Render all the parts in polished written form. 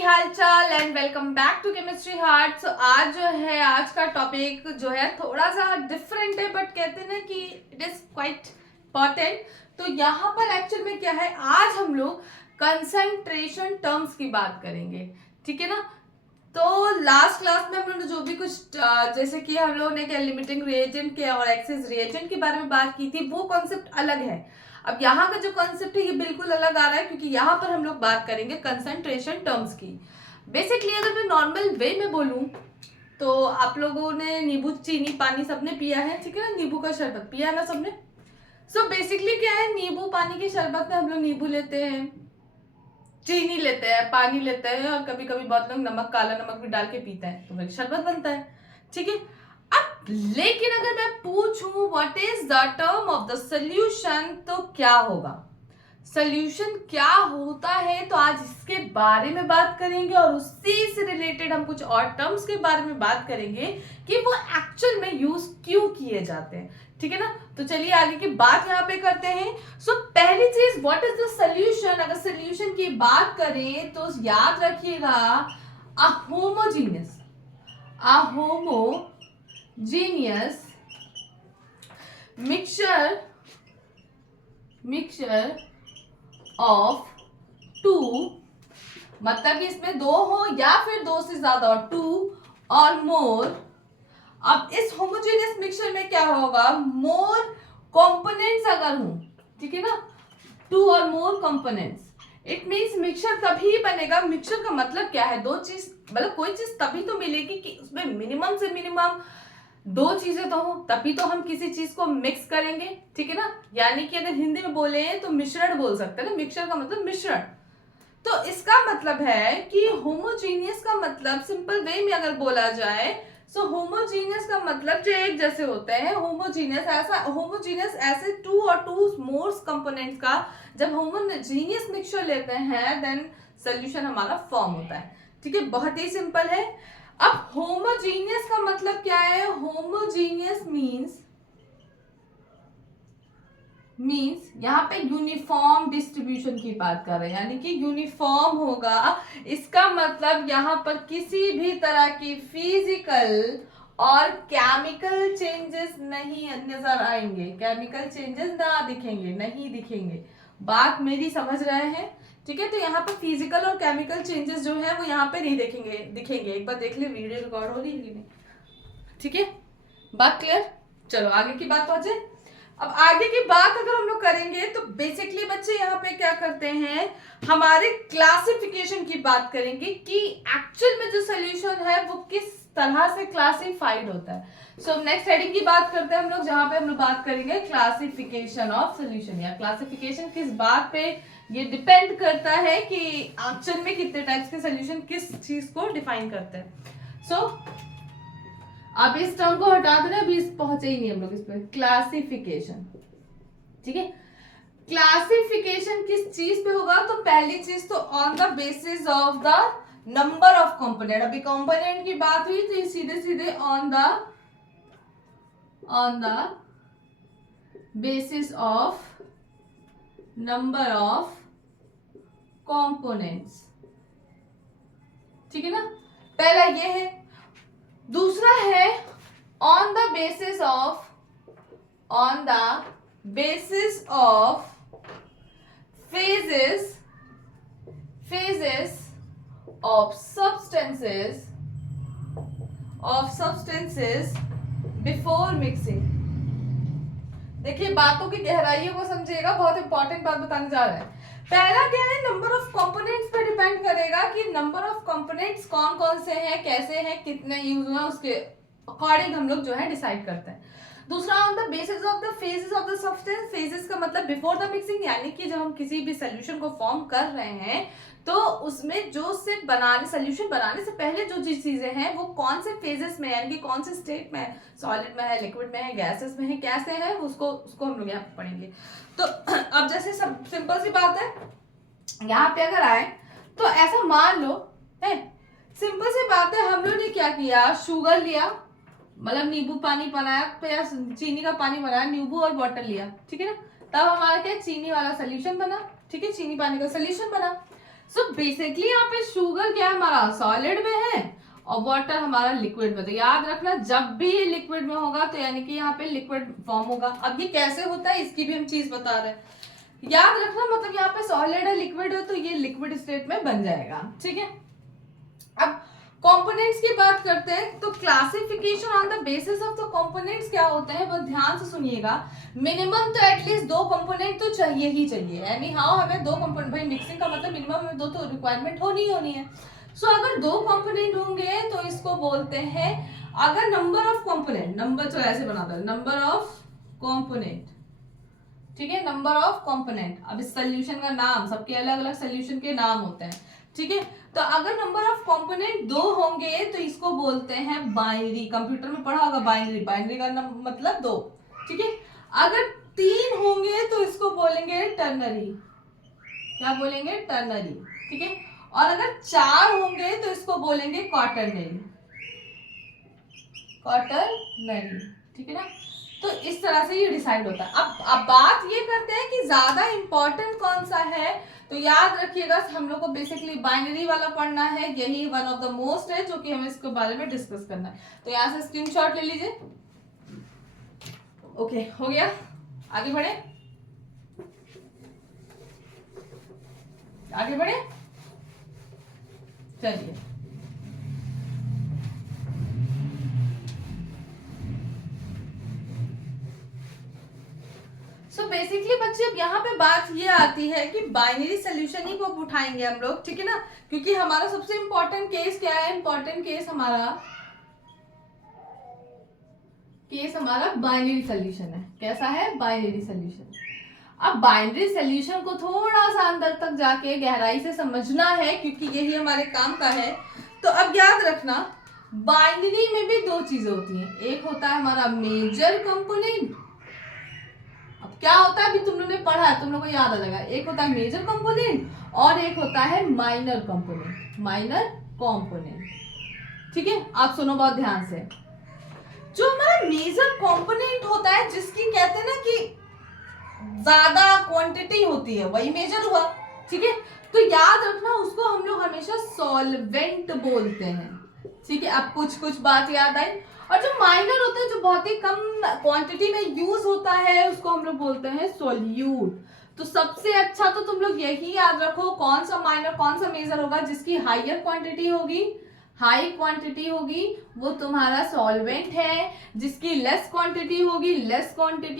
हाल चाल and welcome back to chemistry heart. So आज जो है आज का टॉपिक जो है थोड़ा सा डिफरेंट है, बट कहते हैं ना कि इट इज क्वाइट इम्पोर्टेंट। तो यहाँ पर एक्चुअल में क्या है, आज हम लोग कंसंट्रेशन टर्म्स की बात करेंगे, ठीक है ना। तो लास्ट क्लास में हम लोगों ने जो भी कुछ जैसे कि हम लोगों ने क्या लिमिटिंग रिएजेंट के और एक्सेस रिएजेंट के बारे में बात की थी, वो कॉन्सेप्ट अलग है। अब यहाँ का जो कॉन्सेप्ट है ये बिल्कुल अलग आ रहा है, क्योंकि यहाँ पर हम लोग बात करेंगे कंसंट्रेशन टर्म्स की। बेसिकली अगर मैं नॉर्मल वे में बोलूँ तो आप लोगों ने नींबू चीनी पानी सबने पिया है, ठीक है ना। नींबू का शरबत पिया है ना सबने। सो बेसिकली क्या है, नींबू पानी के शरबत में हम लोग नींबू लेते हैं, चीनी लेते हैं, पानी लेते हैं, और कभी कभी बहुत लोग नमक, काला नमक भी डाल के पीते हैं, तो फिर शरबत बनता है, ठीक है। अब लेकिन अगर मैं पूछूं what is the term of the solution, तो क्या होगा, सॉल्यूशन क्या होता है, तो आज इसके बारे में बात करेंगे। और उसी से रिलेटेड हम कुछ और टर्म्स के बारे में बात करेंगे कि वो एक्चुअल में यूज क्यों किए जाते हैं, ठीक है ना। तो चलिए आगे की बात यहाँ पे करते हैं। सो पहली चीज, व्हाट इज द सॉल्यूशन। अगर सॉल्यूशन की बात करें तो याद रखिएगा, a homogeneous mixture of two, मतलब कि इसमें दो हो या फिर दो से ज्यादा, और टू और मोर। अब इस होमोजेनियस मिक्सचर में क्या होगा, मोर कंपोनेंट्स अगर हो, ठीक है ना, टू और more components, it means mixture तभी बनेगा। मिक्सचर का मतलब क्या है, दो चीज, मतलब कोई चीज तभी तो मिलेगी कि उसमें मिनिमम से मिनिमम दो चीजें तो हो, तभी तो हम किसी चीज को मिक्स करेंगे, ठीक है ना। यानी कि अगर हिंदी में बोले तो मिश्रण बोल सकते हैं ना, मिक्सचर का मतलब मिश्रण। तो इसका मतलब है कि होमोजीनियस का मतलब सिंपल वे में अगर बोला जाए, सो होमोजीनियस का मतलब जो एक जैसे होते हैं, होमोजीनियस ऐसे टू और टू मोर कंपोनेंट्स का जब होमोजीनियस मिक्सचर लेते हैं देन सोल्यूशन हमारा फॉर्म होता है, ठीक है। बहुत ही सिंपल है। अब होमोजीनियस का मतलब क्या है, होमोजीनियस मीन्स यहाँ पे यूनिफॉर्म डिस्ट्रीब्यूशन की बात कर रहे हैं, यानी कि यूनिफॉर्म होगा। इसका मतलब यहाँ पर किसी भी तरह की फिजिकल और केमिकल चेंजेस नहीं नजर आएंगे, केमिकल चेंजेस ना दिखेंगे, नहीं दिखेंगे। बात मेरी समझ रहे हैं, ठीक है। तो यहाँ पर फिजिकल और केमिकल चेंजेस जो है वो यहाँ पे नहीं दिखेंगे। एक बार देख ले, वीडियो रिकॉर्ड हो रही है कि नहीं, ठीक है। बात क्लियर। चलो आगे की बात पहुंचे। अब आगे की बात अगर हम लोग करेंगे तो बेसिकली बच्चे यहाँ पे क्या करते हैं, हमारे क्लासिफिकेशन की बात करेंगे कि एक्चुअल में जो सोल्यूशन है वो किस तरह से क्लासिफाइड होता है। सो नेक्स्ट हेडिंग की बात करते हैं हम लोग, जहां पे हम लोग बात करेंगे क्लासिफिकेशन ऑफ सोल्यूशन, या क्लासिफिकेशन किस बात पे ये डिपेंड करता है कि एक्चुअल में कितने टाइप्स के सोल्यूशन किस चीज को डिफाइन करते हैं। सो अब इस टर्म को हटा देना, अभी पहुंचे ही नहीं हम लोग इस पे, क्लासिफिकेशन, ठीक है। क्लासिफिकेशन किस चीज पे होगा, तो पहली चीज तो on the basis of the number of component. अभी कंपोनेंट की बात हुई तो सीधे सीधे on the basis of number of components, ठीक है ना। पहला ये है। दूसरा है on the basis of phases of substances before mixing। देखिए बातों की गहराइयों को समझिएगा, बहुत इंपॉर्टेंट बात बताने जा रहे हैं। पहला क्या है, नंबर ऑफ कंपोनेंट्स पे डिपेंड करेगा कि नंबर ऑफ कंपोनेंट्स कौन कौन से हैं, कैसे हैं, कितने यूज हुए, उसके अकॉर्डिंग हम लोग जो है डिसाइड करते हैं। दूसरा on the basis of the phases of the substance. Phases का मतलब बिफोर द मिक्सिंग, यानी कि जब हम किसी भी सोल्यूशन को फॉर्म कर रहे हैं तो उसमें जो से सोल्यूशन बनाने से पहले जो चीजें हैं वो कौन से फेजेस में, यानी कि कौन से स्टेट में है, सॉलिड में है, लिक्विड में है, गैसेस में है, कैसे है, उसको हम लोग यहाँ पे पढ़ेंगे। तो अब जैसे सब सिंपल सी बात है, यहाँ पे अगर आए तो ऐसा मान लो है, सिंपल सी बात है, हम लोग ने क्या किया, शुगर लिया, मतलब नींबू पानी बनाया या चीनी का पानी बनाया, नींबू और वाटर लिया, ठीक है ना। तब हमारा क्या चीनी वाला सोल्यूशन बना, ठीक है, चीनी पानी का सोल्यूशन बना। सो बेसिकली यहाँ पे शुगर क्या है हमारा सॉलिड में है और वाटर हमारा लिक्विड में। तो याद रखना जब भी ये लिक्विड में होगा तो यानी कि यहाँ पे लिक्विड फॉर्म होगा। अब ये कैसे होता है इसकी भी हम चीज बता रहे हैं। याद रखना मतलब यहाँ पे सॉलिड है लिक्विड है तो ये लिक्विड स्टेट में बन जाएगा, ठीक है। अब कंपोनेंट्स की बात करते हैं तो classification on the basis of the components क्या होते हैं वो ध्यान से सुनिएगा। मिनिमम तो एटलीस्ट 2 कंपोनेंट तो चाहिए ही चाहिए, यानी हाँ हमें 2 कंपोनेंट, भाई मिक्सिंग का मतलब मिनिमम में 2 तो रिक्वायरमेंट होनी ही होनी है। सो अगर 2 कंपोनेंट होंगे तो इसको बोलते हैं, अगर नंबर ऑफ कंपोनेंट, नंबर तो ऐसे बनाता है नंबर ऑफ कंपोनेंट, ठीक है, नंबर ऑफ कंपोनेंट। अब इस सोल्यूशन का नाम, सबके अलग अलग सोल्यूशन के नाम होते हैं, ठीक है। तो अगर नंबर ऑफ कंपोनेंट 2 होंगे तो इसको बोलते हैं बाइनरी। कंप्यूटर में पढ़ा होगा बाइनरी, बाइनरी का मतलब 2, ठीक है। अगर 3 होंगे तो इसको बोलेंगे टर्नरी, क्या बोलेंगे टर्नरी, ठीक है। और अगर 4 होंगे तो इसको बोलेंगे क्वाटरनरी, क्वाटरनरी, ठीक है ना। तो इस तरह से ये डिसाइड होता है। अब बात ये करते हैं कि ज्यादा इंपॉर्टेंट कौन सा है। तो याद रखिएगा हम लोग को बेसिकली बाइनरी वाला पढ़ना है, यही वन ऑफ द मोस्ट है जो कि हमें इसके बारे में डिस्कस करना है। तो यहाँ से स्क्रीनशॉट ले लीजिए। ओके हो गया, आगे बढ़े, आगे बढ़े, चलिए। सो बेसिकली बच्चे अब यहाँ पे बात ये आती है कि बाइनरी सोल्यूशन ही को उठाएंगे हम लोग, ठीक है ना, क्योंकि हमारा सबसे इंपॉर्टेंट केस क्या है, इंपॉर्टेंट केस हमारा बाइनरी सोल्यूशन है। कैसा है, बाइनरी सोल्यूशन। अब बाइनरी सोल्यूशन को थोड़ा सा अंदर तक जाके गहराई से समझना है क्योंकि यही हमारे काम का है। तो अब याद रखना बाइनरी में भी 2 चीजें होती हैं, एक होता है हमारा मेजर कंपोनेंट। अब क्या होता है अभी तुम लोगों ने पढ़ा है, तुम लोगों को याद आ जाएगा, एक होता है मेजर कंपोनेंट और एक होता है माइनर कंपोनेंट, माइनर कंपोनेंट, ठीक है। आप सुनो बहुत ध्यान से। जो हमारा मेजर कंपोनेंट होता है जिसकी कहते हैं ना कि ज्यादा क्वांटिटी होती है, वही मेजर हुआ, ठीक है। तो याद रखना उसको हम लोग हमेशा सॉल्वेंट बोलते हैं, ठीक है। अब कुछ बात याद आई। और जो माइनर होता है जो बहुत ही कम क्वांटिटी में यूज होता है उसको हम लोग बोलते हैं सोल्यूट। तो सबसे अच्छा तो तुम लोग यही याद रखो कौन सा माइनर कौन सा मेजर होगा, जिसकी हायर क्वांटिटी होगी, हाई क्वांटिटी होगी वो तुम्हारा सॉल्वेंट है, जिसकी लेस क्वांटिटी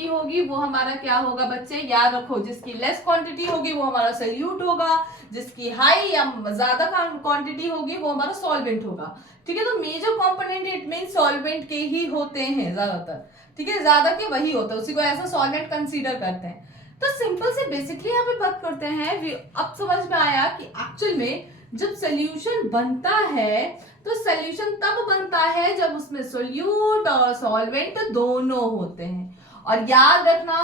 होगी वो हमारा क्या होगा बच्चे, याद रखो, जिसकी लेस क्वांटिटी होगी वो हमारा सोल्यूट होगा, जिसकी हाई या ज्यादा क्वांटिटी होगी वो हमारा सॉल्वेंट होगा, ठीक है। तो major component it mean solvent के ही होते हैं ज्यादातर, ठीक है, ज्यादा के वही होता है, उसी को ऐसा सॉल्वेंट कंसीडर करते हैं। तो सिंपल से बेसिकली यहाँ पे बात करते हैं, अब समझ में आया कि एक्चुअल में जब सोल्यूशन बनता है तो सोल्यूशन तब बनता है जब उसमें सोल्यूट और सॉल्वेंट दोनों होते हैं। और याद रखना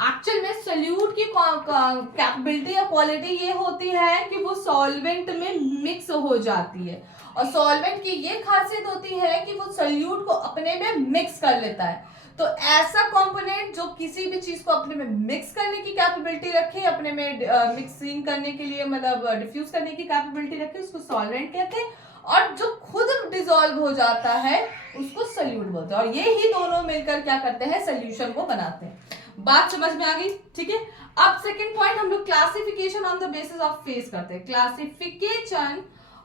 एक्चुअल में सोल्यूट की कैपेबिलिटी या क्वालिटी ये होती है कि वो सॉल्वेंट में मिक्स हो जाती है, और सॉल्वेंट की ये खासियत होती है कि वो सोल्यूट को अपने में मिक्स कर लेता है। तो ऐसा कंपोनेंट जो किसी भी चीज को अपने में मिक्स करने की कैपेबिलिटी रखे, अपने में मिक्सिंग करने के लिए मतलब डिफ्यूज करने की कैपेबिलिटी रखे, उसको सॉल्वेंट कहते हैं। और जो खुद डिसॉल्व हो जाता है उसको सोल्यूट बोलते हैं। और ये ही दोनों मिलकर क्या करते हैं, सोल्यूशन को बनाते हैं। बात समझ में आ गई, ठीक है। अब सेकंड पॉइंट हम लोग classification on the basis of phase करते हैं। Classification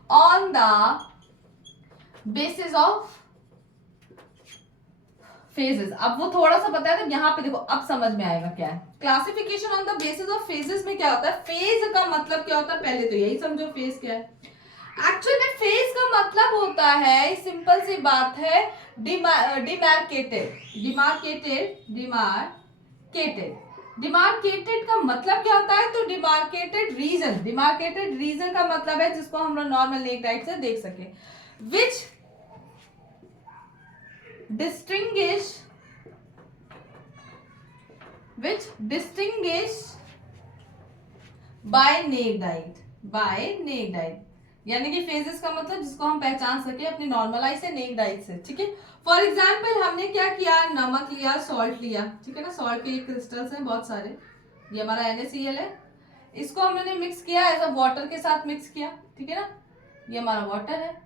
on the basis of phases. अब वो थोड़ा सा बताया था, यहाँ पे देखो अब समझ में आएगा क्या है। Classification on the basis of phases में क्या होता है, फेज का मतलब क्या होता है, पहले तो यही समझो फेज क्या है। एक्चुअली में फेज का मतलब होता है, सिंपल सी बात है, डिमार्केटेड का मतलब क्या होता है, तो डिमार्केटेड रीजन का मतलब है जिसको हम लोग नॉर्मल लेग राइट से देख सके, विच distinguish by naked eye, यानी कि फेजेस का मतलब जिसको हम पहचान सके अपनी नॉर्मल आई से, नेक्ड आई से, ठीक है। फॉर एग्जाम्पल हमने क्या किया, नमक लिया, सॉल्ट लिया, ठीक है ना, सॉल्ट के क्रिस्टल्स हैं बहुत सारे, ये हमारा NaCl है, इसको हमने मिक्स किया एज अ वाटर के साथ मिक्स किया, ठीक है ना, ये हमारा वाटर है।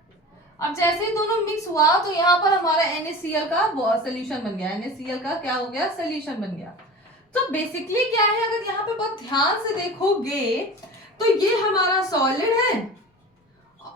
अब जैसे ही दोनों मिक्स हुआ तो यहाँ पर हमारा NaCl का सोल्यूशन बन गया, NaCl का क्या हो गया, सोल्यूशन बन गया। तो बेसिकली क्या है, अगर यहाँ पे बहुत ध्यान से देखोगे तो ये हमारा सॉलिड है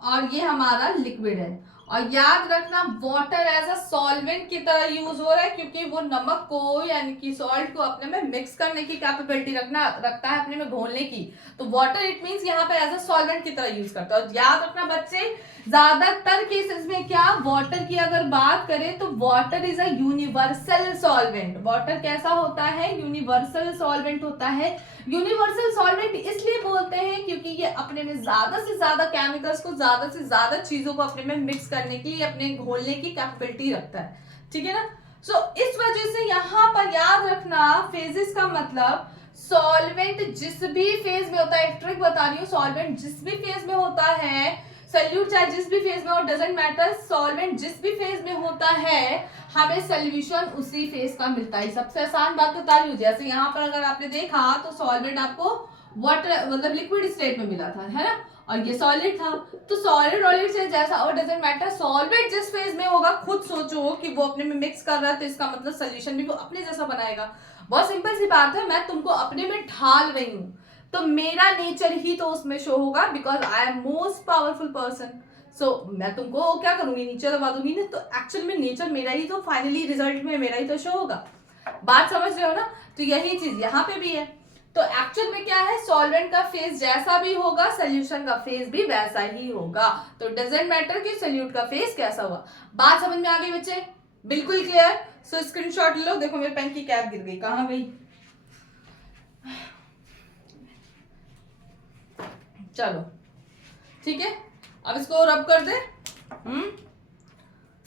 और ये हमारा लिक्विड है। और याद रखना वाटर एज अ सॉल्वेंट की तरह यूज हो रहा है, क्योंकि वो नमक को यानी कि सॉल्ट को अपने में मिक्स करने की कैपेबिलिटी रखता है, अपने में घोलने की। तो वाटर इट मींस यहाँ पे एज अ सॉल्वेंट की तरह यूज करता है। और याद रखना बच्चे, ज्यादातर केसेस में क्या, वाटर की अगर बात करें तो water is a universal solvent. Water कैसा होता है, यूनिवर्सल सॉल्वेंट होता है। यूनिवर्सल सॉल्वेंट इसलिए बोलते हैं क्योंकि ये अपने में ज्यादा से ज्यादा केमिकल्स को, ज्यादा से ज्यादा चीजों को अपने में मिक्स करने की, अपने घोलने की कैपेबिलिटी रखता है, ठीक है ना। सो इस वजह से यहाँ पर याद रखना फेजेस का मतलब सॉल्वेंट जिस भी फेज में होता है, एक ट्रिक बता रही हूँ, सॉल्वेंट जिस भी फेज में होता है, सॉल्यूट चाहे जिस भी फेज में हो, डजंट मैटर, सॉल्वेंट जिस भी फेज में होता है हमें सोल्यूशन उसी फेज का मिलता है। सबसे आसान बात बता रही हूँ, जैसे यहाँ पर अगर आपने देखा तो सॉल्वेंट आपको वाटर मतलब लिक्विड स्टेट में मिला था, है ना, और ये सॉलिड था। तो सॉलिड ऑलिड से जैसा और डजंट मैटर, सॉल्वेंट जिस फेज में होगा, खुद सोचो कि वो अपने में मिक्स कर रहा है तो इसका मतलब सोल्यूशन भी वो अपने जैसा बनाएगा। बहुत सिंपल सी बात है, मैं तुमको अपने में ढाल रही हूँ तो मेरा नेचर ही तो उसमें शो होगा, because I am most powerful person. So मैं तुमको क्या करूंगी, नीचे दबा दूंगी ना, तो एक्चुअल में नेचर मेरा ही तो फाइनली रिजल्ट में मेरा ही तो शो होगा। बात समझ रहे हो ना। तो यही चीज यहाँ पे भी है। तो एक्चुअल में क्या है, सॉल्वेंट का फेज जैसा भी होगा सोल्यूशन का फेज भी वैसा ही होगा। तो डजंट मैटर कि सोल्यूट का फेज कैसा हुआ। बात समझ में आ गई बच्चे, बिल्कुल क्लियर। सो स्क्रीनशॉट लो। देखो मेरे पेन की कैप गिर गई, कहाँ गई, चलो ठीक है, अब इसको रब कर दे।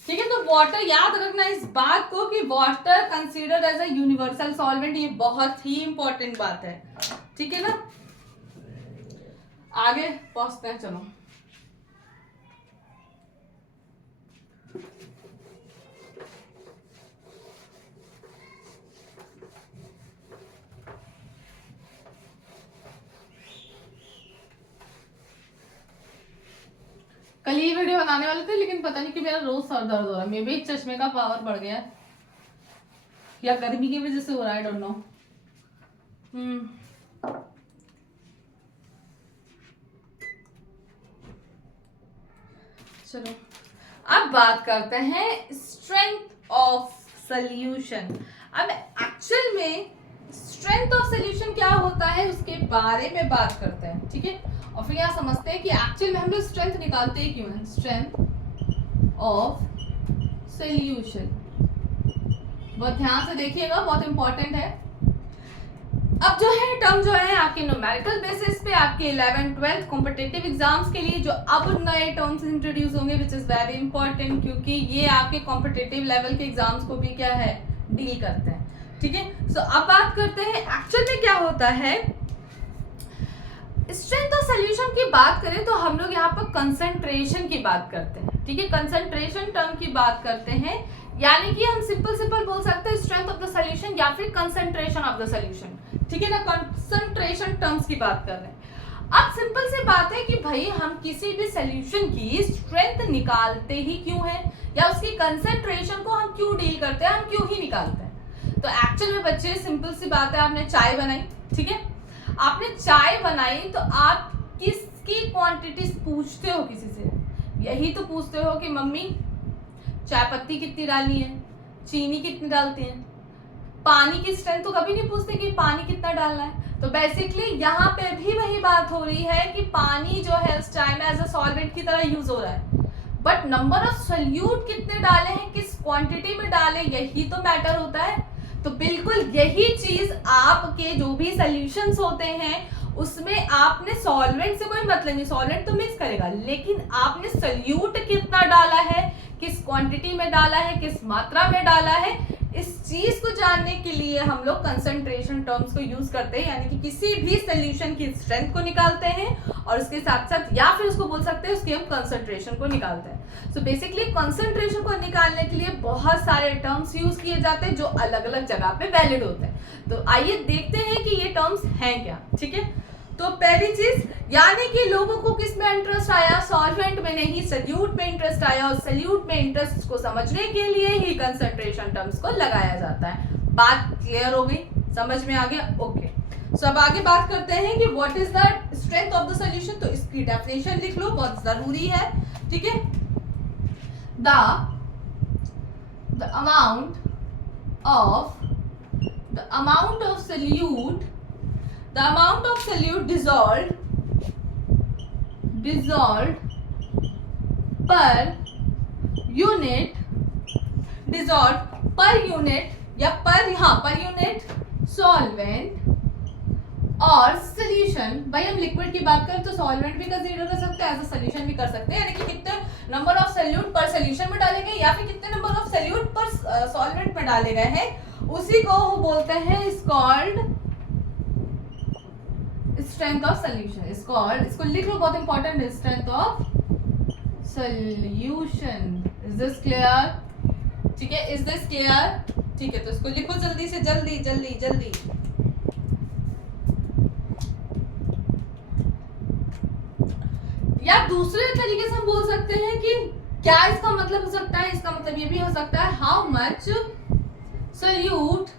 ठीक है, तो वाटर याद रखना इस बात को कि water considered as a universal solvent, ये बहुत ही इंपॉर्टेंट बात है, ठीक है ना। आगे पहुंचते हैं, चलो। कल ये वीडियो बनाने वाले थे, लेकिन पता नहीं कि मेरा रोज सर दर्द हो रहा है। मे भी चश्मे का पावर बढ़ गया या गर्मी की वजह से हो रहा है, आई डोंट नो। चलो अब बात करते हैं स्ट्रेंथ ऑफ सॉल्यूशन। अब एक्चुअल में स्ट्रेंथ ऑफ सॉल्यूशन क्या होता है उसके बारे में बात करते हैं, ठीक है। और फिर यहाँ समझते हैं कि एक्चुअल में हम लोग स्ट्रेंथ निकालते ही क्यों हैं। स्ट्रेंथ ऑफ सॉल्यूशन बहुत ध्यान से देखिएगा, बहुत इंपॉर्टेंट है। अब जो है टर्म जो है आपके न्यूमेरिकल बेसिस पे आपके 11th 12th कॉम्पिटिटिव एग्जाम्स के लिए जो अब नए टर्म्स इंट्रोड्यूस होंगे, विच इज वेरी इंपॉर्टेंट, क्योंकि ये आपके कॉम्पिटिटिव लेवल के एग्जाम्स को भी क्या है, डील करते हैं, ठीक है। सो अब बात करते हैं एक्चुअल में क्या होता है। स्ट्रेंथ ऑफ सॉल्यूशन की बात करें तो हम लोग यहाँ पर कंसंट्रेशन की बात करते हैं, ठीक है। कंसंट्रेशन टर्म की बात करते हैं, यानी कि हम सिंपल बोल सकते हैं स्ट्रेंथ ऑफ द सॉल्यूशन या फिर कंसंट्रेशन ऑफ द सॉल्यूशन, ठीक है ना। कंसंट्रेशन टर्म्स की बात कर रहे हैं। अब सिंपल सी बात है कि भाई हम किसी भी सॉल्यूशन की स्ट्रेंथ निकालते ही क्यों है, या उसकी कंसंट्रेशन को हम क्यों डील करते हैं, हम क्यों ही निकालते हैं। तो एक्चुअल में बच्चे सिंपल सी बात है, आपने चाय बनाई, ठीक है, आपने चाय बनाई तो आप किसकी क्वांटिटी पूछते हो किसी से, यही तो पूछते हो कि मम्मी चाय पत्ती कितनी डालनी है, चीनी कितनी डालती है, पानी की स्ट्रेंथ तो कभी नहीं पूछते कि पानी कितना डालना है। तो बेसिकली यहाँ पे भी वही बात हो रही है कि पानी जो है उस चाय में एज अ सॉल्वेंट की तरह यूज हो रहा है, बट नंबर ऑफ सोल्यूट कितने डाले हैं, किस क्वांटिटी में डाले, यही तो मैटर होता है। तो बिल्कुल यही चीज आपके जो भी सॉल्यूशंस होते हैं उसमें आपने सॉल्वेंट से कोई मतलब नहीं, सॉल्वेंट तो मिक्स करेगा, लेकिन आपने सोल्यूट कितना डाला है, किस क्वांटिटी में डाला है, किस मात्रा में डाला है, इस चीज को जानने के लिए हम लोग कंसंट्रेशन टर्म्स को यूज करते हैं, यानी कि किसी भी सॉल्यूशन की स्ट्रेंथ को निकालते हैं और उसके साथ साथ या फिर उसको बोल सकते हैं उसके हम कंसंट्रेशन को निकालते हैं। सो बेसिकली कंसंट्रेशन को निकालने के लिए बहुत सारे टर्म्स यूज किए जाते हैं जो अलग अलग जगह पे वैलिड होते हैं। तो आइए देखते हैं कि ये टर्म्स हैं क्या, ठीक है। तो पहली चीज यानी कि लोगों को किस में इंटरेस्ट आया, सॉल्वेंट में नहीं सल्यूट में इंटरेस्ट आया, और सल्यूट में इंटरेस्ट को समझने के लिए ही कंसंट्रेशन टर्म्स को लगाया जाता है। बात क्लियर हो गई, समझ में आ गया? ओके, सो अब आगे बात करते हैं कि what is the strength of the solution. तो इसकी डेफिनेशन लिख लो, बहुत जरूरी है, ठीक है। the amount of solute dissolved per unit या पर यूनिट सॉल्वेंट और सोल्यूशन। भाई हम लिक्विड की बात करें तो सॉल्वेंट भी कंसीडर कर सकते हैं, एज अ सोल्यूशन भी कर सकते हैं, यानी कि कितने नंबर ऑफ सोल्यूट पर सोल्यूशन में डाले गए या फिर कितने नंबर ऑफ सोल्यूट पर सॉल्वेंट में डाले गए हैं, उसी को बोलते हैं is called strength of solution. Is called, इसको लिख लो, बहुत इंपॉर्टेंट है, strength of solution. Is this clear? ठीक है, इज दिस क्लियर? ठीक है, तो इसको लिखो जल्दी से, जल्दी जल्दी जल्दी। या दूसरे तरीके से हम बोल सकते हैं कि क्या इसका मतलब हो सकता है, इसका मतलब ये भी हो सकता है how much solute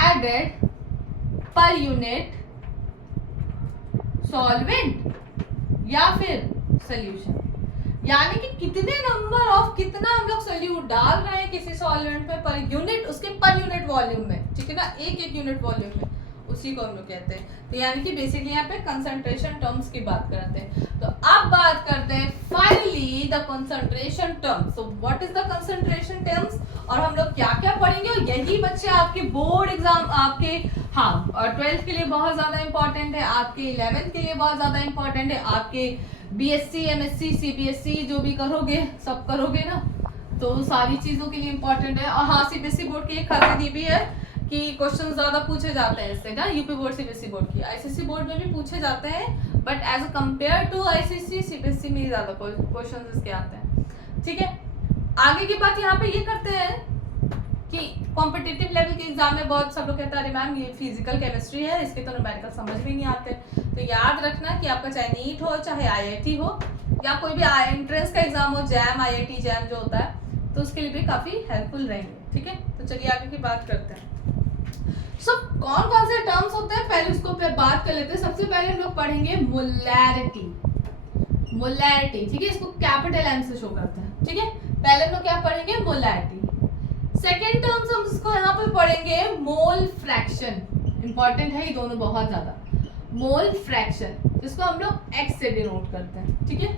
added per unit solvent या फिर सोल्यूशन, यानी कि कितने नंबर ऑफ कितना हम लोग सोल्यूट डाल रहे हैं किसी सॉल्वेंट में पर यूनिट, उसके पर यूनिट वॉल्यूम में, ठीक है ना, एक यूनिट वॉल्यूम में, उसी को हम लोग कहते हैं। तो यानी कि बेसिकली यहाँ पे कंसंट्रेशन टर्म्स की बात करते हैं। तो अब बात करते हैं finally the concentration terms. So what is the concentration terms और हम लोग क्या क्या पढ़ेंगे, और यही बच्चे आपके बोर्ड एग्जाम, आपके 12th के लिए बहुत ज्यादा इंपॉर्टेंट है, आपके 11th के लिए बहुत ज्यादा इंपॉर्टेंट है, आपके बीएससी एमएससी सीबीएसई जो भी करोगे सब करोगे ना, तो सारी चीजों के लिए इंपॉर्टेंट है। और सीबीएसई बोर्ड की एक खासियत ये भी है कि क्वेश्चन ज्यादा पूछे जाते हैं इससे ना, यूपी बोर्ड सीबीएसई बोर्ड की, आईसीएसई बोर्ड में भी पूछे जाते हैं, but as compare to ICSE CBSE में ज्यादा क्वेश्चन इसके आते हैं, ठीक है। आगे की बात यहाँ पे ये करते हैं कि कॉम्पिटिटिव लेवल के एग्जाम में बहुत सब लोग कहते हैं अरे मैम ये फिजिकल केमिस्ट्री है, इसके तो न्यूमेरिकल समझ भी नहीं आते। तो याद रखना कि आपका चाहे नीट हो चाहे आईआईटी हो या कोई भी एंट्रेंस का एग्जाम हो, जैम आईआईटी जैम जो होता है, तो उसके लिए भी काफी हेल्पफुल रहेंगे, ठीक है। तो चलिए आगे की बात करते हैं। कौन कौन से टर्म्स होते हैं पहले उसको पे बात कर लेते हैं। सबसे पहले हम लोग पढ़ेंगे मोलैरिटी, ठीक है, इसको कैपिटल एम से शो करते हैं, ठीक है। पहले हम लोग क्या पढ़ेंगे, मोलैरिटी। सेकेंड टर्म्स हम इसको यहाँ पर पढ़ेंगे मोल फ्रैक्शन, इंपॉर्टेंट है ये दोनों बहुत ज्यादा, मोल फ्रैक्शन जिसको हम लोग एक्स से डिनोट करते हैं, ठीक है।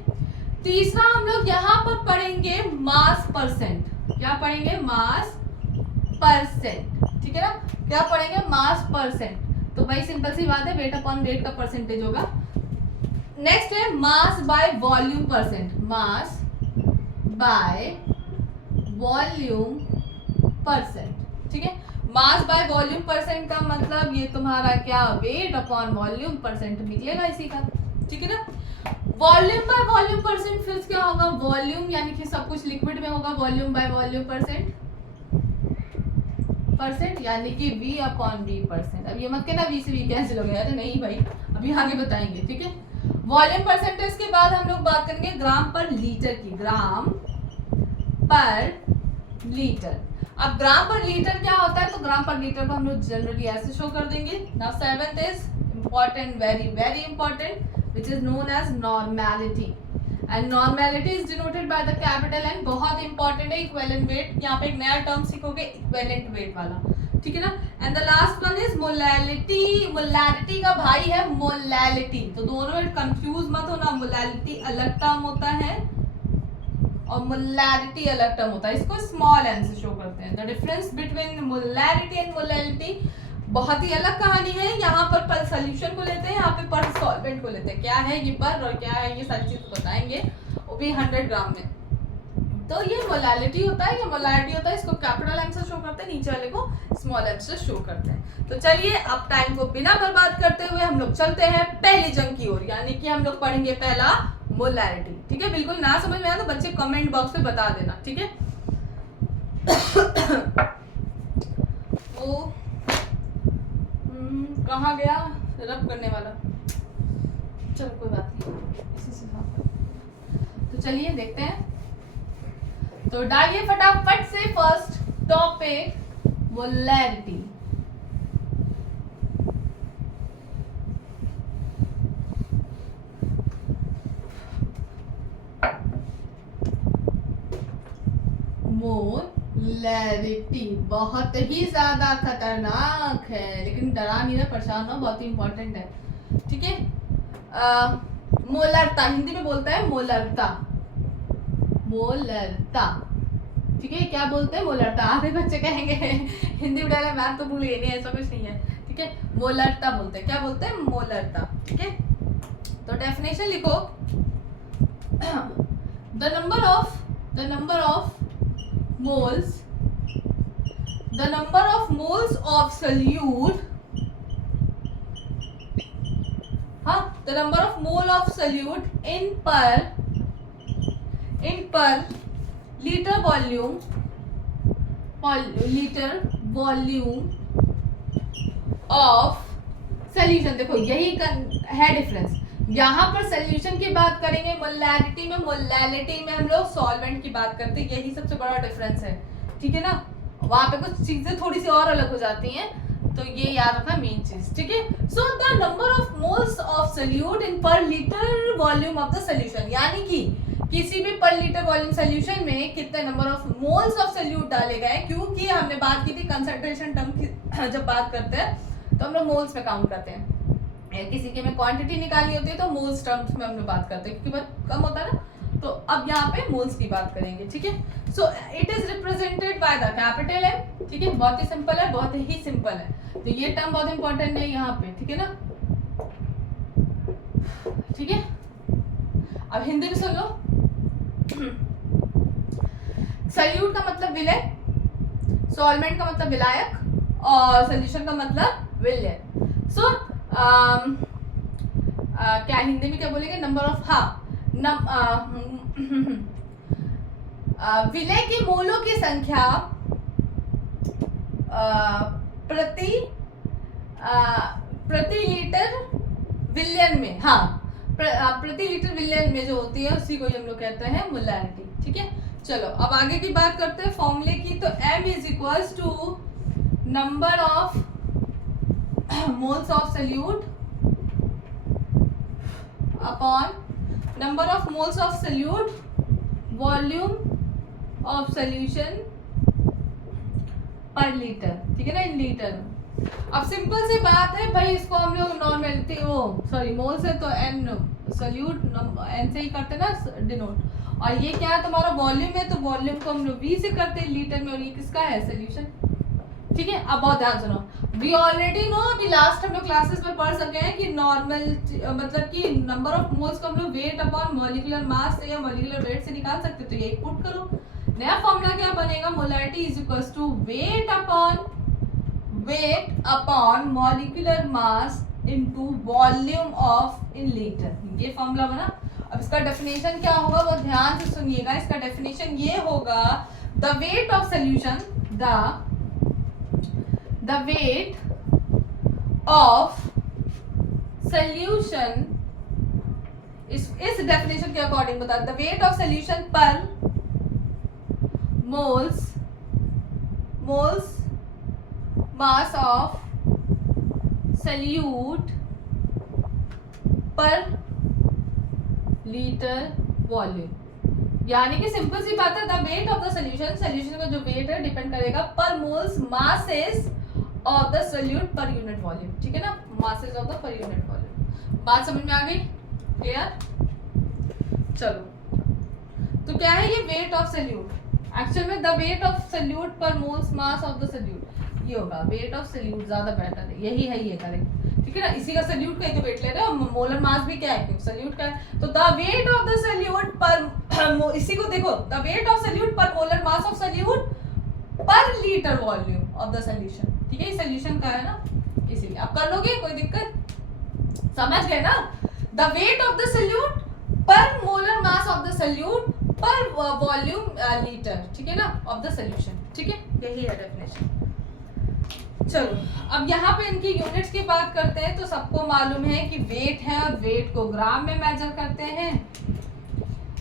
तीसरा हम लोग यहाँ पर पढ़ेंगे मास परसेंट, क्या पढ़ेंगे, मास परसेंट, ठीक है ना, क्या पढ़ेंगे, मास परसेंट। तो भाई सिंपल सी बात है, वेट अपॉन वेट का परसेंटेज होगा। नेक्स्ट है mass by volume percent, mass by volume percent, ठीक है। मास बाय वॉल्यूम परसेंट का मतलब ये तुम्हारा क्या, वेट अपॉन वॉल्यूम परसेंट निकलेगा इसी का, ठीक है ना। वॉल्यूम बाय वॉल्यूम परसेंट फिर क्या होगा, वॉल्यूम यानी कि सब कुछ लिक्विड में होगा, वॉल्यूम बाय वॉल्यूम परसेंट यानी कि v अपॉन v परसेंट। अब ये मत कहना v से v कैंसिल हो गया, तो नहीं भाई, अभी आगे बताएंगे, ठीक है। वॉल्यूम परसेंटेज के बाद हम लोग बात करेंगे ग्राम पर लीटर की, ग्राम पर लीटर। अब ग्राम पर लीटर क्या होता है, तो ग्राम पर लीटर को हम लोग जनरली ऐसे शो कर देंगे। Now seventh is important, very very important, which is known as normality, and normality is denoted by the capital N. बहुत इंपॉर्टेंट है इक्विवेलेंट वेट, यहाँ पे एक नया टर्म सीखोगे इक्विवेलेंट वेट वाला, ठीक है ना। And the last one is molality, molality का भाई है मोलैलिटी, तो दोनों में कंफ्यूज मत होना, मोलैलिटी अलग टर्म होता है और मोलैरिटी अलग टर्म होता है, इसको स्मॉल एन से शो करते हैं। The difference between molarity and molality बहुत ही अलग कहानी है। यहाँ पर सोल्यूशन को लेते हैं, यहाँ पे पर सॉल्वेंट को लेते हैं, क्या है ये पर और क्या है ये, सारी चीज बताएंगे, वो भी 100 ग्राम में। तो ये मोलैलिटी होता है, ये मोलैरिटी होता है, इसको कैपिटल एम से शो करते हैं, नीचे वाले को स्मॉल एम से शो करते हैं। तो चलिए अब टाइम को बिना बर्बाद करते हुए हम लोग चलते हैं पहली जंग की ओर, यानी कि हम लोग पढ़ेंगे पहला मोलैरिटी, ठीक है। बिल्कुल ना समझ में आया तो बच्चे कमेंट बॉक्स में बता देना, ठीक है। वो कहाँ गया, रब करने वाला, चलो कोई बात नहीं, इसी से साफ कर। तो चलिए देखते हैं, तो डालिए फटाफट से फर्स्ट टॉपिक, वोलैरिटी। मोलैरिटी बहुत ही ज्यादा खतरनाक है, लेकिन डरा नहीं रहा, परेशान हो, बहुत ही इंपॉर्टेंट है, ठीक है। मोलरता हिंदी में बोलता है मोलरता, मोलरता, ठीक है। क्या बोलते हैं? मोलरता। आधे बच्चे कहेंगे हिंदी विद्यालय मैथ तो भूल गए, नहीं ऐसा कुछ नहीं है, ठीक है। मोलरता बोलते हैं, क्या बोलते हैं? मोलरता, ठीक है। तो डेफिनेशन लिखो, the number of moles, the number of moles of solute, the number of mole of solute in per liter volume of solution। देखो यही है डिफरेंस, यहाँ पर सोल्यूशन की बात करेंगे, मोलैरिटी में हम लोग सॉल्वेंट की बात करते हैं, यही सबसे बड़ा डिफरेंस है, ठीक है ना। वहां पे कुछ चीजें थोड़ी सी और अलग हो जाती हैं, तो ये याद रखना मेन चीज, ठीक है। So the number of moles of solute in per litre volume of the solution, यानी कि किसी भी पर लीटर वॉल्यूम सोल्यूशन में कितने number of moles of solute डाले गए, क्योंकि हमने बात की थी कंसंट्रेशन टर्म की, जब बात करते हैं तो हम लोग मोल्स में काउंट करते हैं, किसी के में क्वांटिटी निकालनी होती है तो मोल्स टर्म्स में हम लोग बात करते हैं, क्योंकि बहुत कम होता है ना। तो अब यहाँ पे मोल्स की बात करेंगे, ठीक है। So it is represented by the capital M, ठीक है, बहुत ही सिंपल है, बहुत ही सिंपल है, तो ये टर्म बहुत इंपॉर्टेंट है यहाँ पे, ठीक है ना, ठीक है। अब हिंदी में सुन लो, सॉल्यूट का मतलब विलय, सॉल्वेंट का मतलब विलायक, और सोल्यूशन का मतलब विलय। सो क्या हिंदी में क्या बोलेंगे? नंबर ऑफ, विलय के मोलों की संख्या प्रति लीटर विलियन में, प्रति लीटर विलियन में जो होती है उसी को हम लोग कहते हैं मोलैरिटी, ठीक है। चलो अब आगे की बात करते हैं फॉर्मूले की, तो m is equals to number of moles of solute upon number of moles of solute volume of solution per liter, ठीक है ना, इन लीटर। अब सिंपल सी बात है भाई, इसको हम लोग नॉर्मलिटी मोल से तो n सोल्यूट n से ही करते ना डिनोट, और ये क्या है तुम्हारा वॉल्यूम है, तो वॉल्यूम को हम लोग v से करते हैं लीटर में, और ये किसका है? सोल्यूशन, ठीक है। अब बहुत ध्यान सुनो, वी ऑलरेडी नो, अभी लास्ट हम लोग क्लासेस में पढ़ सके हैं कि नॉर्मल मतलब कि नंबर ऑफ मोल्स को हम लोग वेट अपॉन मॉलिक्यूलर मास से या मॉलिक्यूलर वेट से निकाल सकते, तो यही पुट करो। नया फॉर्मूला क्या बनेगा? Molarity is equals to weight upon molecular mass into volume of in litre, ये फॉर्मूला बना। अब इसका डेफिनेशन क्या होगा वो ध्यान से सुनिएगा, इसका डेफिनेशन ये होगा, the weight of solution, the weight of solution इस डेफिनेशन के अकॉर्डिंग बता, the weight of solution per moles mass of solute per liter volume, यानी कि सिंपल सी बात है, the weight of the solution का जो वेट है डिपेंड करेगा पर moles masses of the solute per unit volume, ठीक है ना, masses of the per unit volume. बात समझ में आ गई? क्लियर? चलो, तो क्या है ये वेट ऑफ सोल्यूट? एक्चुअल में द वेट ऑफ सोल्यूट पर moles mass of the solute, ये होगा वेट ऑफ सोल्यूट, ज्यादा बेटर है, यही है ये करेक्ट, ठीक है ना। इसी का सोल्यूट का ही तो वेट ले रहे हो, मोलर मास भी क्या है? क्यों सोल्यूट का है, तो the weight of the solute पर इसी को देखो, the weight of solute per molar mass of solute पर litre volume of the solution, ठीक है, सोल्यूशन का है ना, इसीलिए आप कर लोगे, कोई दिक्कत? समझ गए ना? The weight of the solute per molar mass of the solute per volume litre, ठीक है ना, ऑफ द सोल्यूशन, ठीक है, यही है डेफिनेशन। चलो अब यहाँ पे इनकी यूनिट्स की बात करते हैं। तो सबको मालूम है कि वेट है और वेट को ग्राम में मेजर करते हैं।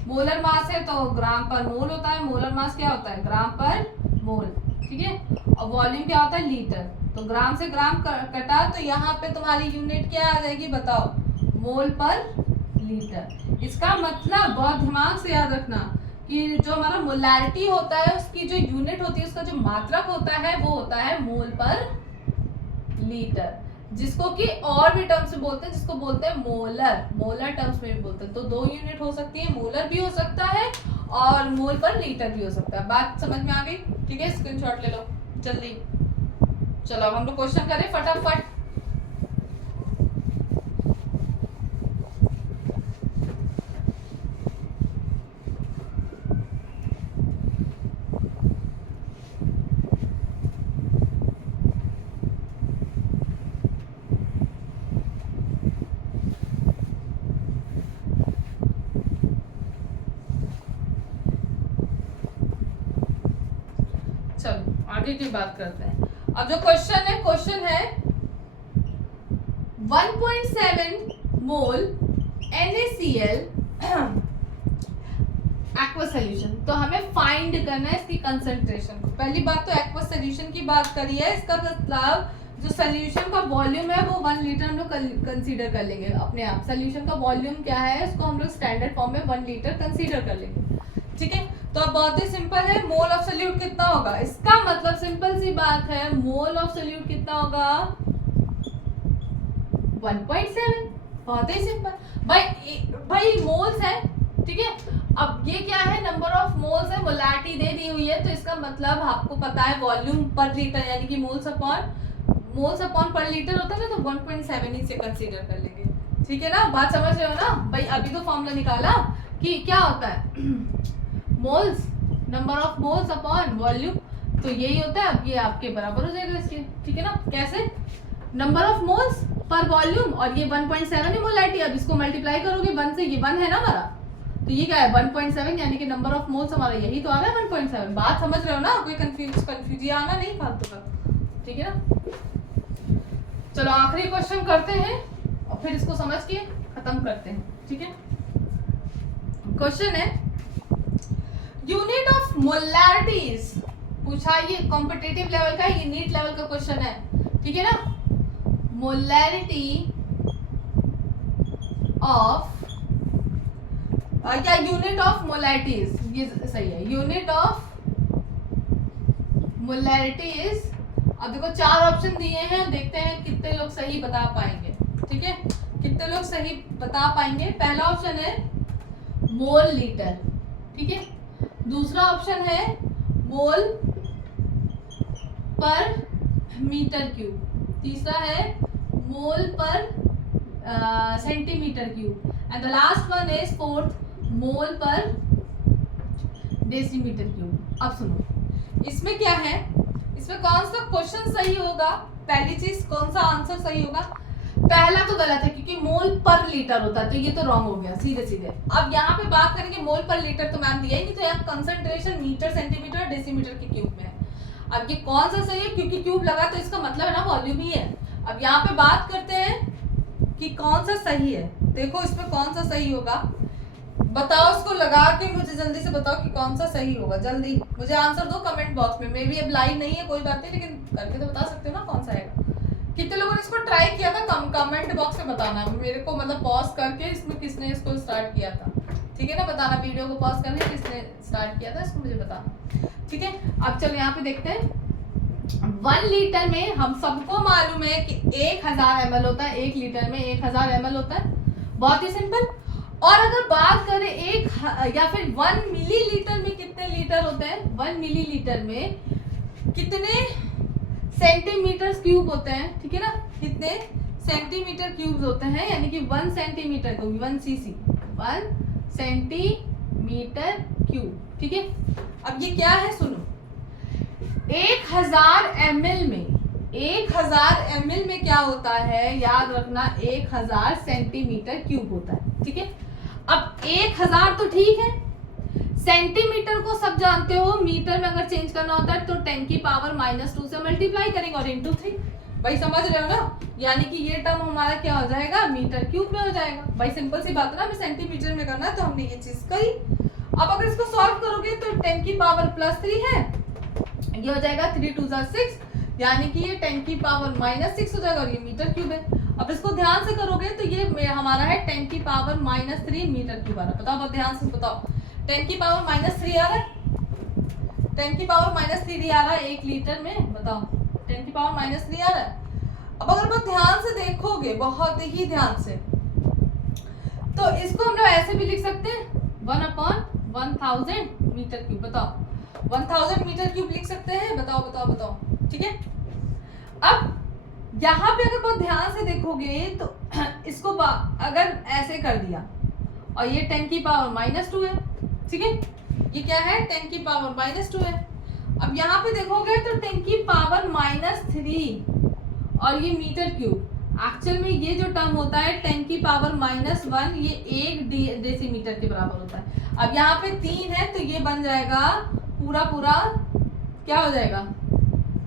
मोलर मास है तो ग्राम पर मोल होता है, मोलर मास क्या होता है, ग्राम पर मोल, ठीक है। और वॉल्यूम क्या होता है, लीटर। तो ग्राम से ग्राम कटा तो यहाँ पे तुम्हारी यूनिट क्या आ जाएगी बताओ, मोल पर लीटर। इसका मतलब बहुत दिमाग से याद रखना कि जो हमारा मोलैरिटी होता है उसकी जो यूनिट होती है, उसका जो मात्रक होता है वो होता है मोल पर लीटर, जिसको कि और भी टर्म्स में बोलते हैं, जिसको बोलते हैं मोलर, मोलर टर्म्स में भी बोलते हैं। तो दो यूनिट हो सकती है, मोलर भी हो सकता है और मोल पर लीटर भी हो सकता है। बात समझ में आ गई, ठीक है। स्क्रीनशॉट ले लो जल्दी। चलो अब हम लोग क्वेश्चन करें फटाफट। चलो आगे की बात करते हैं। अब जो क्वेश्चन है 1.7 मोल NaCl एक्वा सोल्यूशन। तो हमें फाइंड करना है इसकी कंसंट्रेशन को। पहली बात तो एक्वा सोल्यूशन की बात करी है, इसका मतलब जो सोल्यूशन का वॉल्यूम है वो 1 लीटर हम लोग कंसीडर कर लेंगे अपने आप। सोल्यूशन का वॉल्यूम क्या है उसको हम लोग स्टैंडर्ड फॉर्म में 1 लीटर कंसीडर कर लेंगे, ठीक है। तो अब बहुत ही सिंपल है, मोल ऑफ सोल्यूट कितना होगा, इसका मतलब सिंपल सी बात है, मोल ऑफ सोल्यूट कितना होगा 1.7। बहुत ही सिंपल भाई मोल्स है, ठीक है। अब ये क्या है, नंबर ऑफ मोल्स है, मोलैरिटी दे दी हुई है, तो इसका मतलब आपको पता है वॉल्यूम पर लीटर यानी कि मोल्स अपॉन पर लीटर होता है ना, तो 1.7 ही से कंसीडर कर लेंगे, ठीक है ना। बात समझ रहे हो ना भाई। अभी तो फॉर्मूला निकाला कि क्या होता है moles, number of moles upon volume, तो यही होता है। अब ये आपके बराबर हो जाएगा इसके, ठीक है ना। कैसे, number of moles per volume और ये 1.7 है मोलैरिटी। अब इसको मल्टीप्लाई करोगे 1 से, ये 1 है ना हमारा, तो ये क्या है 1.7 यानी कि नंबर ऑफ मोल्स हमारा यही तो आ रहा है 1.7। बात समझ रहे हो ना, कोई कंफ्यूज आना नहीं फालतू का, ठीक है ना। चलो आखिरी क्वेश्चन करते हैं और फिर इसको समझ के खत्म करते हैं, ठीक है। क्वेश्चन है यूनिट ऑफ मोलैरिटीज पूछा, ये कॉम्पिटिटिव लेवल का, ये नीट लेवल का क्वेश्चन है, ठीक है ना। मोलैरिटी ऑफ क्या, यूनिट ऑफ मोलैरिटीज, ये सही है, यूनिट ऑफ मोलैरिटीज। अब देखो 4 ऑप्शन दिए हैं, देखते हैं कितने लोग सही बता पाएंगे, ठीक है। कितने लोग सही बता पाएंगे। पहला ऑप्शन है मोल लीटर, ठीक है। दूसरा ऑप्शन है मोल पर मीटर क्यूब। तीसरा है mole per centimetre cube. And the last one is fourth mole per decimetre cube. अब सुनो इसमें क्या है, इसमें कौन सा क्वेश्चन सही होगा, पहली चीज कौन सा आंसर सही होगा। पहला तो गलत है क्योंकि मोल पर लीटर होता है, तो ये तो रॉन्ग हो गया सीधे सीधे। अब यहाँ पे बात करेंगे मोल पर लीटर, तो मैम दिया ही नहीं, तो यहाँ कंसंट्रेशन मीटर सेंटीमीटर डेसीमीटर के क्यूब में है। अब ये कौन सा सही है, क्योंकि क्यूब लगा तो इसका मतलब है ना वॉल्यूम ही है। अब यहाँ पे बात करते हैं कि कौन सा सही है। देखो इसमें कौन सा सही होगा, बताओ उसको लगा के मुझे जल्दी से बताओ कि कौन सा सही होगा। जल्दी मुझे आंसर दो कमेंट बॉक्स में। मे भी अब लाइव नहीं है कोई बात नहीं, लेकिन करके तो बता सकते हो ना कौन सा है। कितने लोगों ने इसको ट्राई किया था, कमेंट बॉक्स में बताना मेरे को, मतलब पॉज करके इसमें किसने इसको स्टार्ट किया था, ठीक है ना। बताना वीडियो को पॉज करके किसने स्टार्ट किया था इसको मुझे बताना, ठीक है। अब चलो यहाँ पे देखते हैं 1 लीटर में हम सबको मालूम है कि 1000 ml होता है, 1 लीटर में 1000 ml होता है, बहुत ही सिंपल। और अगर बात करें एक या फिर 1 मिलीलीटर में कितने लीटर होते हैं, 1 मिलीलीटर में कितने सेंटीमीटर क्यूब होते हैं, ठीक है ना। कितने सेंटीमीटर क्यूब्स होते हैं, यानी कि 1 सेंटीमीटर को 1 cc 1 सेंटीमीटर क्यूब, ठीक है। अब ये क्या है सुनो, 1000 ml में क्या होता है, याद रखना 1000 सेंटीमीटर क्यूब होता है, ठीक है। अब 1000 तो ठीक है, सेंटीमीटर को सब जानते हो, मीटर में अगर चेंज करना होता है तो 10 की पावर -2 से मल्टीप्लाई करेंगे और इंटू 3। भाई समझ रहे हो ना, यानी कि ये टर्म हमारा क्या हो जाएगा, मीटर क्यूब में हो जाएगा। भाई सिंपल सी बात है ना, हमें सेंटीमीटर में करना है तो हमने ये चीज करी। अब अगर इसको सॉल्व करोगे तो 10 की पावर +3 है, ये हो जाएगा 3 2 6, यानी कि ये 10 की पावर -6 हो जाएगा और ये मीटर क्यूब है। अब इसको ध्यान से करोगे तो ये हमारा है 10 की पावर -3 मीटर क्यूब आ रहा है। बताओ बहुत ध्यान से बताओ, 10 की पावर -3 आ रहा है, 10 की पावर -3 आ रहा है 1 लीटर में। बताओ 10 की पावर -3 आ रहा है। अब अगर बहुत ध्यान से देखोगे, बहुत ही ध्यान से, तो इसको हम लोग ऐसे भी लिख सकते हैं 1/1000 मीटर क्यूब। बताओ 1000 मीटर क्यूब लिख सकते हैं। बताओ बताओ बताओ, ठीक है। अब यहाँ पे अगर बहुत ध्यान से देखोगे तो इसको अगर ऐसे कर दिया और ये 10 की पावर -2 है, ठीक है, ये क्या है 10 की पावर -2 है। अब यहाँ पे देखोगे तो 10 की पावर -3 और ये मीटर क्यूब, एक्चुअल में ये जो टर्म होता है 10 की पावर -1, ये 1 डेसीमीटर के बराबर होता है। अब यहाँ पे 3 है तो ये बन जाएगा पूरा क्या हो जाएगा,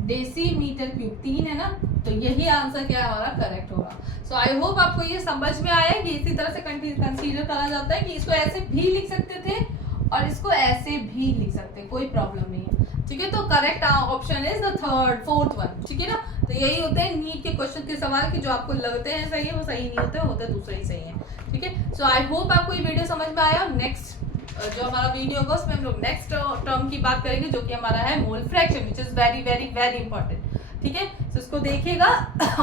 डेसीमीटर क्यूब। 3 है ना, तो यही आंसर क्या हमारा करेक्ट होगा। सो आई होप आपको ये समझ में आया कि इसी तरह से कंसीडर करा जाता है कि इसको ऐसे भी लिख सकते थे और इसको ऐसे भी लिख सकते हैं, कोई प्रॉब्लम नहीं है, ठीक है। तो correct option is the fourth one, ठीक है ना। तो यही होते हैं नीट के क्वेश्चन के सवाल कि जो आपको लगते हैं सही है वो सही नहीं होते दूसरे ही सही है, ठीक है। सो आई होप आपको ये वीडियो समझ में आया। नेक्स्ट जो हमारा वीडियो होगा उसमें हम लोग नेक्स्ट टर्म की बात करेंगे जो कि हमारा है mole fraction, which is very very very important, ठीक है। तो इसको देखिएगा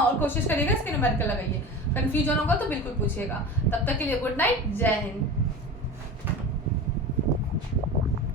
और कोशिश करिएगा इसके न्यूमेरिकल लगाइए। कंफ्यूजन होगा तो बिल्कुल पूछिएगा। तब तक के लिए गुड नाइट, जय हिंद।